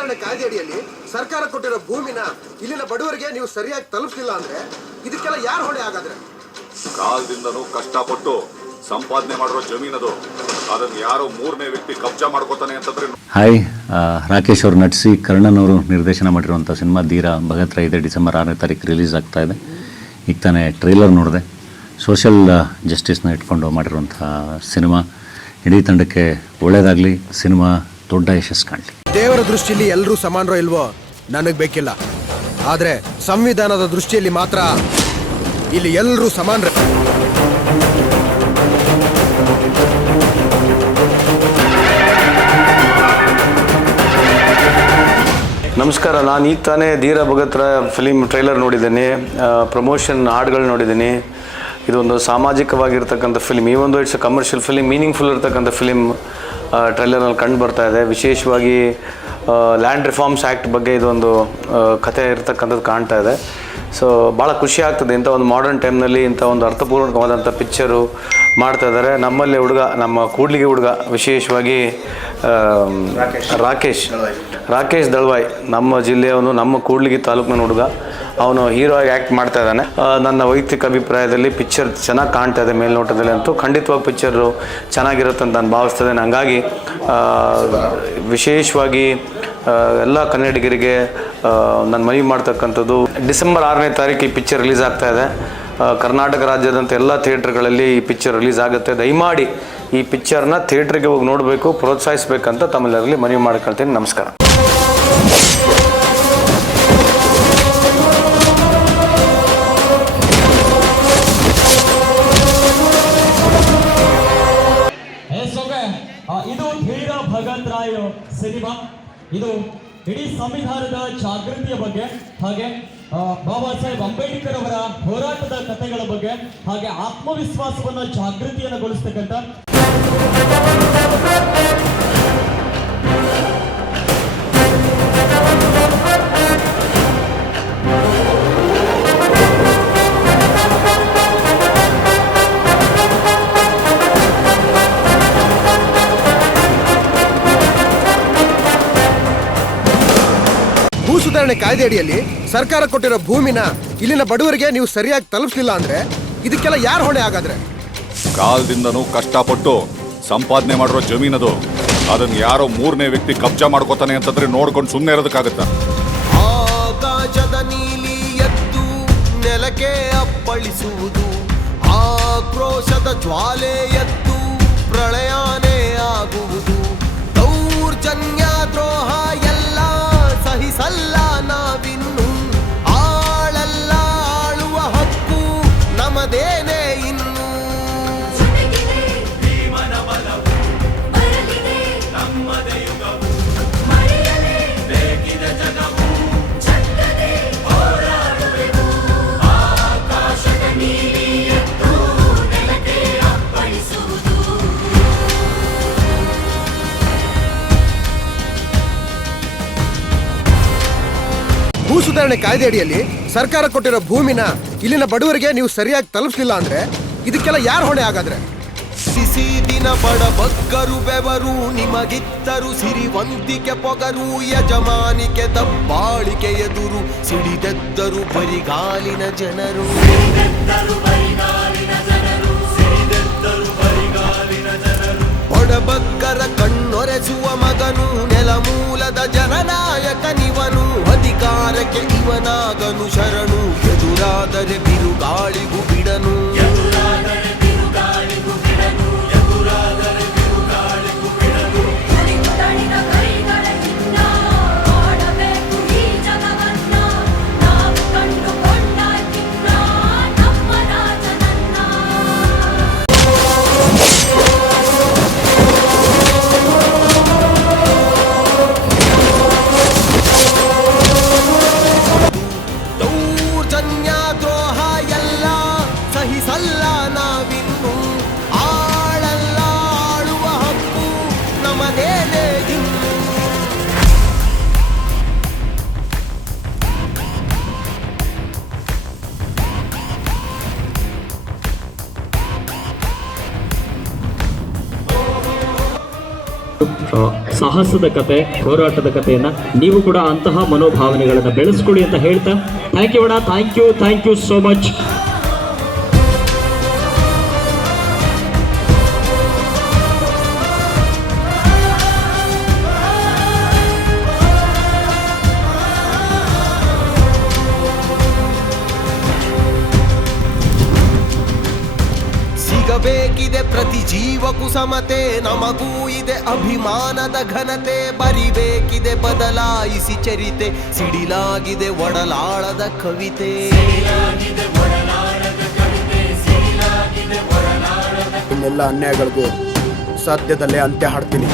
ಸುಧಾರಣೆ ಕಾಯ್ದೆ ಅಡಿಯಲ್ಲಿ ಸರ್ಕಾರ ಕೊಟ್ಟಿರೋ ಭೂಮಿನ ಇಲ್ಲಿನ ಬಡವರಿಗೆ ನೀವು ಸರಿಯಾಗಿ ತಲುಪಿಸಿಲ್ಲ ಅಂದ್ರೆ ಇದಕ್ಕೆಲ್ಲ ಯಾರು ಹೊಣೆ ಆಗಾದ್ರೆ ಕಾಲದಿಂದನೂ ಕಷ್ಟಪಟ್ಟು ಸಂಪಾದನೆ ಮಾಡಿರೋ ಜಮೀನದು ಅದನ್ನು ಯಾರೋ ಮೂರನೇ ವ್ಯಕ್ತಿ ಕಬ್ಜಾ ಮಾಡ್ಕೋತಾನೆ ಅಂತಂದ್ರೆ ಹಾಯ್ ರಾಕೇಶ್ ಅವರು ನಟಿಸಿ ಕರ್ಣನ್ ಅವರು ನಿರ್ದೇಶನ ಮಾಡಿರುವಂಥ ಸಿನಿಮಾ ಧೀರ ಭಗತ್ ಇದೆ ಡಿಸೆಂಬರ್ ಆರನೇ ತಾರೀಕು ರಿಲೀಸ್ ಆಗ್ತಾ ಇದೆ. ಈಗ ತಾನೇ ಟ್ರೈಲರ್ ನೋಡಿದೆ. ಸೋಷಲ್ ಜಸ್ಟಿಸ್ನ ಇಟ್ಕೊಂಡು ಮಾಡಿರುವಂಥ ಸಿನಿಮಾ. ಇಡೀ ತಂಡಕ್ಕೆ ಒಳ್ಳೆಯದಾಗಲಿ ಸಿನಿಮಾ ದೊಡ್ಡ ಯಶಸ್ಸು ಕಾಣಲಿ ದೇವರ ದೃಷ್ಟಿಯಲ್ಲಿ ಎಲ್ಲರೂ ಸಮಾನರೋ ಇಲ್ವೋ? ನನಗೆ ಬೇಕಿಲ್ಲ. ಆದರೆ ಸಂವಿಧಾನದ ದೃಷ್ಟಿಯಲ್ಲಿ ಮಾತ್ರ ಇಲ್ಲಿ ಎಲ್ಲರೂ ಸಮಾನರೇ. ನಮಸ್ಕಾರ ನಾನು ಈಗ ತಾನೇ ಧೀರ ಭಗತ್ರ ಫಿಲಿಮ್ ಟ್ರೈಲರ್ ನೋಡಿದ್ದೀನಿ ಪ್ರಮೋಷನ್ ಹಾಡುಗಳು ನೋಡಿದ್ದೀನಿ. ಇದೊಂದು ಸಾಮಾಜಿಕವಾಗಿರ್ತಕ್ಕಂಥ ಫಿಲ್ಮ್ ಈ ಒಂದು ಇಟ್ಸ್ ಕಮರ್ಷಿಯಲ್ ಫಿಲಿಮ್ ಮೀನಿಂಗ್ಫುಲ್ ಇರ್ತಕ್ಕಂಥ ಫಿಲಿಮ್ ಟ್ರೈಲರ್ನಲ್ಲಿ ಕಂಡು ಬರ್ತಾ ಇದೆ. ವಿಶೇಷವಾಗಿ ಲ್ಯಾಂಡ್ ರಿಫಾರ್ಮ್ಸ್ ಆ್ಯಕ್ಟ್ ಬಗ್ಗೆ ಇದೊಂದು ಕತೆ ಕಥೆ ಇರ್ತಕ್ಕಂಥದ್ದು ಕಾಣ್ತಾ ಇದೆ. ಸೊ ಭಾಳ ಖುಷಿ ಆಗ್ತದೆ. ಇಂಥ ಒಂದು ಮಾಡರ್ನ್ ಟೈಮ್ನಲ್ಲಿ ಇಂಥ ಒಂದು ಅರ್ಥಪೂರ್ಣಕವಾದಂಥ ಪಿಕ್ಚರು ಮಾಡ್ತಾ ಇದ್ದಾರೆ. ನಮ್ಮಲ್ಲಿ ಹುಡುಗ ನಮ್ಮ ಕೂಡ್ಲಿಗೆ ಹುಡುಗ ವಿಶೇಷವಾಗಿ ರಾಕೇಶ್. ರಾಕೇಶ್ ದಳ್ವಾಯ್. ನಮ್ಮ ಜಿಲ್ಲೆಯವನು ನಮ್ಮ ಕೂಡ್ಲಿಗಿ ತಾಲೂಕಿನ ಹುಡುಗ. ಅವನು ಹೀರೋ ಆಗಿ ಆ್ಯಕ್ಟ್ ಮಾಡ್ತಾ ಇದ್ದಾನೆ. ನನ್ನ ವೈಯಕ್ತಿಕ ಅಭಿಪ್ರಾಯದಲ್ಲಿ ಪಿಕ್ಚರ್ ಚೆನ್ನಾಗಿ ಕಾಣ್ತಾ ಇದೆ ಮೇಲ್ನೋಟದಲ್ಲಿ ಅಂತೂ. ಖಂಡಿತವಾಗಿ ಪಿಕ್ಚರು ಚೆನ್ನಾಗಿರುತ್ತೆ ಅಂತ ನಾನು ಭಾವಿಸ್ತೇನೆ. ಹಂಗಾಗಿ ವಿಶೇಷವಾಗಿ ಎಲ್ಲ ಕನ್ನಡಿಗರಿಗೆ ನಾನು ಮನವಿ ಮಾಡ್ತಕ್ಕಂಥದ್ದು ಡಿಸೆಂಬರ್ ಆರನೇ ತಾರೀಕು ಈ ಪಿಕ್ಚರ್ ರಿಲೀಸ್ ಆಗ್ತಾ ಇದೆ. ಕರ್ನಾಟಕ ರಾಜ್ಯದಂಥ ಎಲ್ಲ ಥಿಯೇಟ್ರ್ಗಳಲ್ಲಿ ಈ ಪಿಕ್ಚರ್ ರಿಲೀಸ್ ಆಗುತ್ತೆ. ದಯಮಾಡಿ ಈ ಪಿಕ್ಚರ್ನ ಥಿಯೇಟ್ರಿಗೆ ಹೋಗಿ ನೋಡಬೇಕು, ಪ್ರೋತ್ಸಾಹಿಸಬೇಕಂತ ತಮ್ಮೆಲ್ಲರಲ್ಲಿ ಮನವಿ ಮಾಡ್ಕೊಳ್ತೀನಿ. ನಮಸ್ಕಾರ. ಇದು ಇಡೀ ಸಂವಿಧಾನದ ಜಾಗೃತಿಯ ಬಗ್ಗೆ, ಹಾಗೆ ಬಾಬಾ ಸಾಹೇಬ್ ಅಂಬೇಡ್ಕರ್ ಅವರ ಹೋರಾಟದ ಕಥೆಗಳ ಬಗ್ಗೆ, ಹಾಗೆ ಆತ್ಮವಿಶ್ವಾಸವನ್ನ ಜಾಗೃತಿಯನ್ನಗೊಳಿಸ್ತಕ್ಕಂಥ ಭೂ ಸುಧಾರಣೆ ಕಾಯ್ದೆ ಅಡಿಯಲ್ಲಿ ಸರ್ಕಾರ ಕೊಟ್ಟಿರೋ ಭೂಮಿನ ಇಲ್ಲಿನ ಬಡವರಿಗೆ ನೀವು ಸರಿಯಾಗಿ ತಲುಪಿಸಲಿಲ್ಲ ಅಂದ್ರೆ ಇದಕ್ಕೆಲ್ಲ ಯಾರು ಹೊಣೆ ಆಗಾದ್ರೆ ಕಾಲದಿಂದನೂ ಕಷ್ಟಪಟ್ಟು ಸಂಪಾದನೆ ಮಾಡಿರೋ ಜಮೀನದು. ಅದನ್ನ ಯಾರೋ ಮೂರನೇ ವ್ಯಕ್ತಿ ಕಬ್ಜಾ ಮಾಡ್ಕೋತಾನೆ ಅಂತಂದ್ರೆ ನೋಡ್ಕೊಂಡು ಸುಮ್ಮನೆ ಇರೋದಕ್ಕಾಗತ್ತ? ಆಕಾಶದ ನೀಲಿ ಎದ್ದು ನೆಲಕ್ಕೆ ಅಪ್ಪಳಿಸುವುದು. ಆಕ್ರೋಶದ ಜ್ವಾಲೆ ಎದ್ದು ಪ್ರಳಯನೇ ಭೂ ಸುಧಾರಣೆ ಕಾಯ್ದೆ ಅಡಿಯಲ್ಲಿ ಸರ್ಕಾರ ಕೊಟ್ಟಿರೋ ಭೂಮಿನ ಇಲ್ಲಿನ ಬಡವರಿಗೆ ನೀವು ಸರಿಯಾಗಿ ತಲುಪಿಸಲಿಲ್ಲ ಅಂದ್ರೆ ಇದಕ್ಕೆಲ್ಲ ಯಾರು ಹೊಣೆ ಆಗಾದ್ರೆ ಸಿಸಿ ದಿನ ಬಡ ಬಗ್ಗರು ಬೆವರು, ನಿಮಗಿತ್ತರು ಸಿರಿವಂತಿಕೆ ಪೊಗರು, ಯಜಮಾನಿಕೆ ದಬ್ಬಾಳಿಕೆ ಎದುರು, ಸಿಡಿದೆದ್ದರು ಬರಿಗಾಲಿನ ಜನರು. ಬಡಬಗ್ಗರ ಕಣ್ಣೊರೆಸುವ ಮಗನು ನೆಲಮೂಲದ ಮೂಲದ ಇವನಾಗನು ಶರಣು ಎದುರಾದರೆ ಬಿರುಗಾಳಿಗೂ ಬಿಡನು ಸಾಹಸದ ಕತೆ, ಹೋರಾಟದ ಕಥೆಯನ್ನ ನೀವು ಕೂಡ ಅಂತಹ ಮನೋಭಾವನೆಗಳನ್ನು ಬೆಳೆಸ್ಕೊಳ್ಳಿ ಅಂತ ಹೇಳ್ತಾ ಥ್ಯಾಂಕ್ ಯು ಅಣ್ಣ thank you thank you so much ಸಿಗಬೇಕಿದೆ ಪ್ರತಿ ಜೀವಕ್ಕೂ ಸಮತೆ ನಮಗೂ ಇದೆ ಅಭಿಮಾನದ ಘನತೆ ಬರಿಬೇಕಿದೆ ಬದಲಾಯಿಸಿ ಚರಿತೆ ಸಿಡಿಲಾಗಿದೆ ಒಡಲಾಳದ ಕವಿತೆ ಇನ್ನೆಲ್ಲ ಅನ್ಯಾಯಗಳಿಗೂ ಸದ್ಯದಲ್ಲೇ ಅಂತ್ಯ ಹಾಡ್ತೀನಿ!